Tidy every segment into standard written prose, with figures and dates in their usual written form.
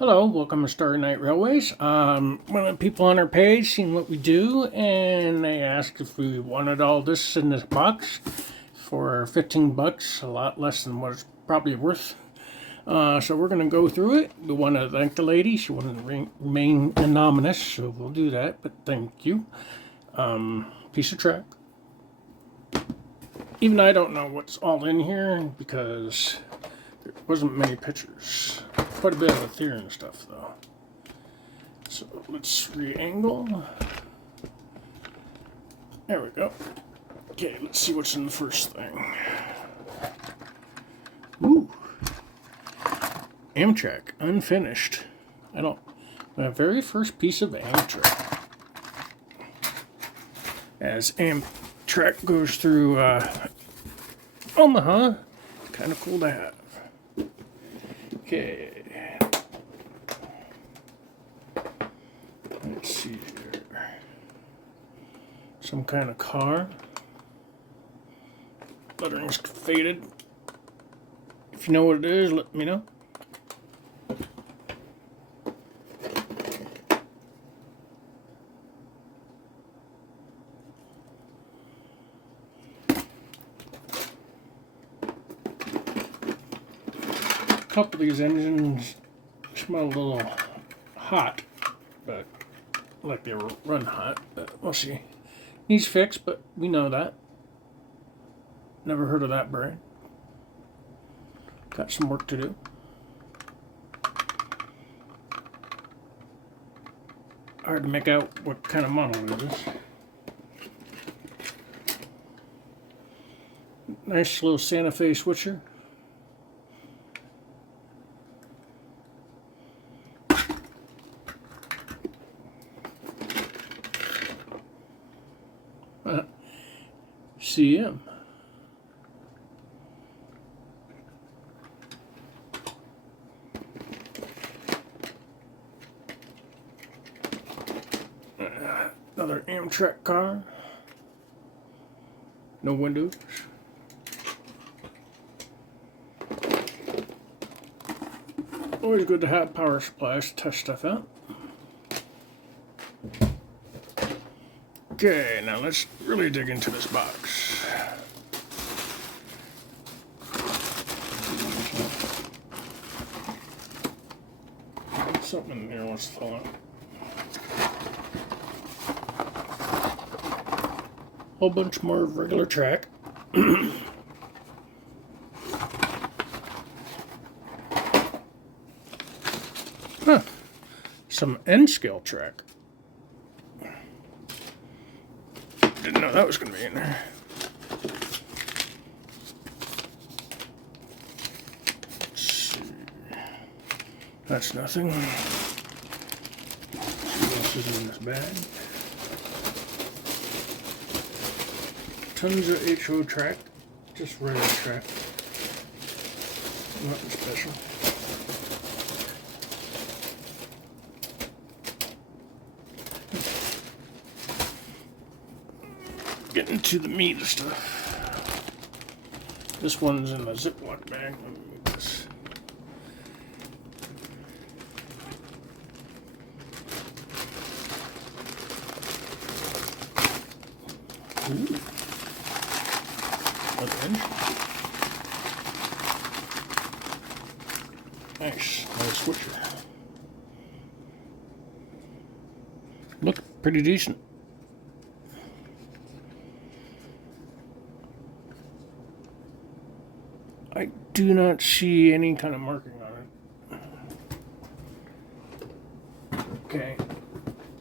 Hello, welcome to Starry Night Railways. One of the people on our page seen what we do, and they asked if we wanted all this in this box for 15 bucks, a lot less than what it's probably worth. So we're going to go through it. We want to thank the lady. She wanted to remain anonymous, so we'll do that, but thank you. Piece of track. Even I don't know what's all in here because there wasn't many pictures. Quite a bit of Ethereum stuff though. So let's re-angle. There we go. Okay, let's see what's in the first thing. Ooh. Amtrak, unfinished. My very first piece of Amtrak. As Amtrak goes through Omaha, kind of cool to have. Okay. Let's see here. Some kind of car. Lettering's faded. If you know what it is, let me know. A couple of these engines smell a little hot, but like they run hot, but we'll see. Needs fixed, but we know that. Never heard of that brand. Got some work to do. Hard to make out what kind of model it is. Nice little Santa Fe switcher. CM. Another Amtrak car. No windows. Always good to have power supplies to test stuff out. Okay, now let's really dig into this box. Something in here wants to fall out. Whole bunch more regular track. Huh. Some N-scale track. Didn't know that was going to be in there. Let's see. That's nothing. Let's see what else is in this bag. Tons of HO track. Just regular track. Nothing special. Getting to the meat of stuff. This one's in the Ziploc bag. Let me move this. Ooh. Nice. Nice switcher. Look pretty decent. I do not see any kind of marking on it. Okay.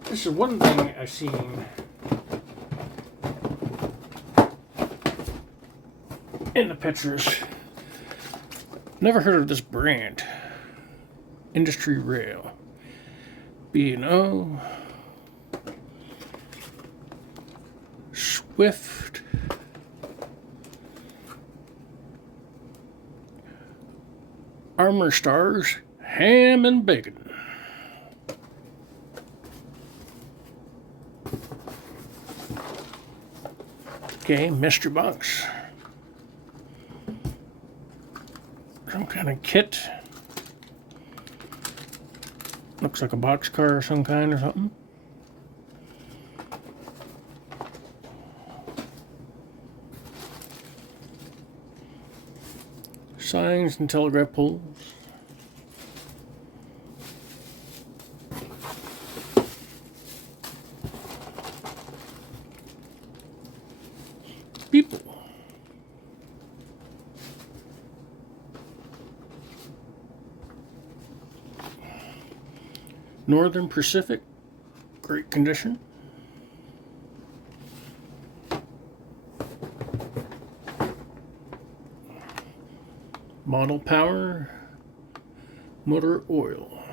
This is one thing I've seen in the pictures. Never heard of this brand. Industry Rail. B&O. Swift. Armor Stars, ham and bacon. Okay, mystery box. Some kind of kit. Looks like a boxcar of some kind or something. Signs and telegraph poles. People. Northern Pacific, great condition. Model power, motor oil.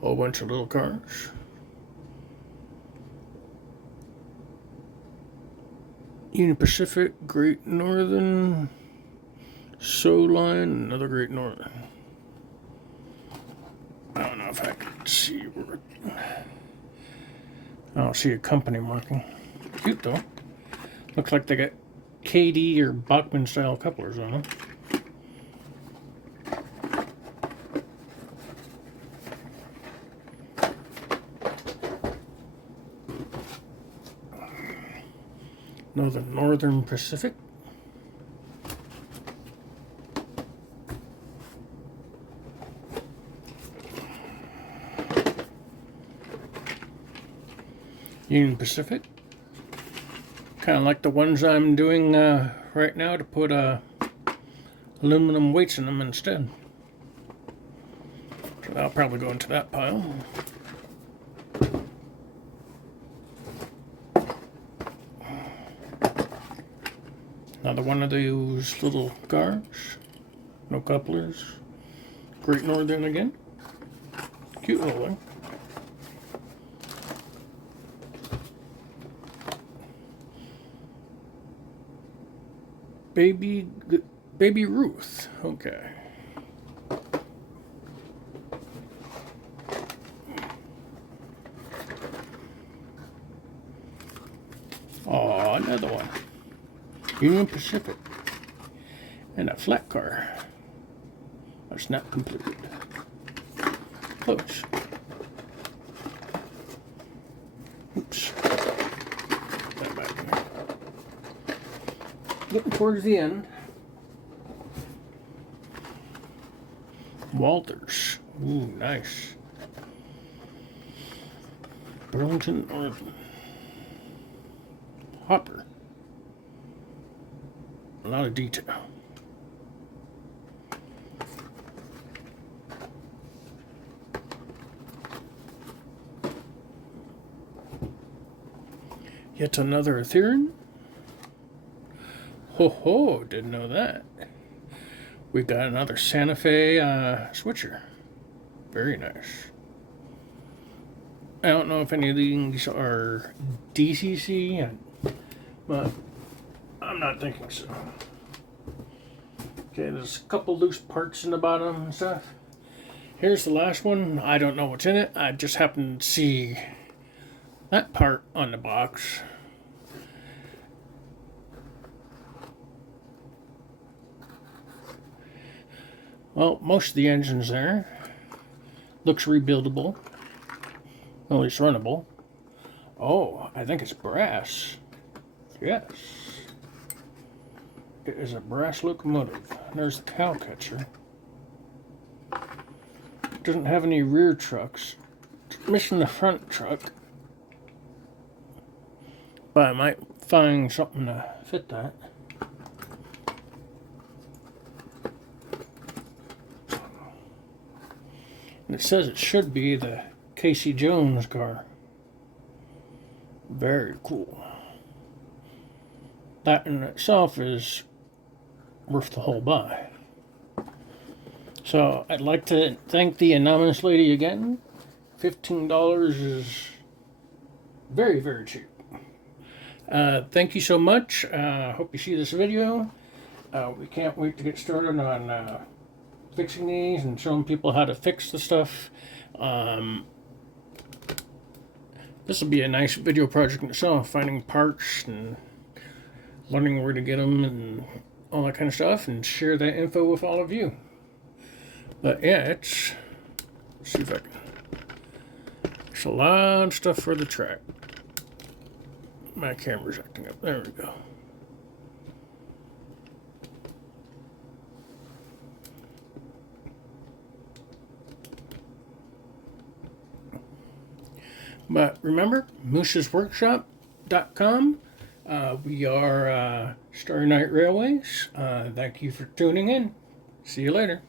Whole bunch of little cars. Union Pacific, Great Northern, So Line, another Great Northern. I don't know if I can see where. I don't see a company marking. Cute though. Looks like they got KD or Bachmann style couplers on them. Northern Pacific. Union Pacific. Kind of like the ones I'm doing right now to put aluminum weights in them instead. So that'll probably go into that pile. Another one of those little cars. No couplers. Great Northern again. Cute little one. Baby Ruth. Okay. Oh, another one. Union Pacific. And a flat car. That's not completed. Close. Oops. That back in there. Getting towards the end. Walthers. Ooh, nice. Burlington Northern. Hopper. A lot of detail. Yet another Ethereum. Ho ho, didn't know that. We got another Santa Fe switcher. Very nice. I don't know if any of these are DCC, but I'm not thinking so. Okay, there's a couple loose parts in the bottom and stuff. Here's the last one. I don't know what's in it. I just happened to see that part on the box. Well, most of the engine's there. Looks rebuildable. At least runnable. Oh, I think it's brass. Yes. It is a brass locomotive. There's the cow catcher. It doesn't have any rear trucks. It's missing the front truck. But I might find something to fit that. And it says it should be the Casey Jones car. Very cool. That in itself is worth the whole buy. So I'd like to thank the anonymous lady again. $15 is very, very cheap. Thank you so much. Hope you see this video. We can't wait to get started on fixing these and showing people how to fix the stuff. This will be a nice video project in itself, finding parts and learning where to get them and all that kind of stuff, and share that info with all of you. But yeah, let's see if I can. There's a lot of stuff for the track. My camera's acting up. There we go. But remember, moosesworkshop.com. We are Starry Night Railways. Thank you for tuning in. See you later.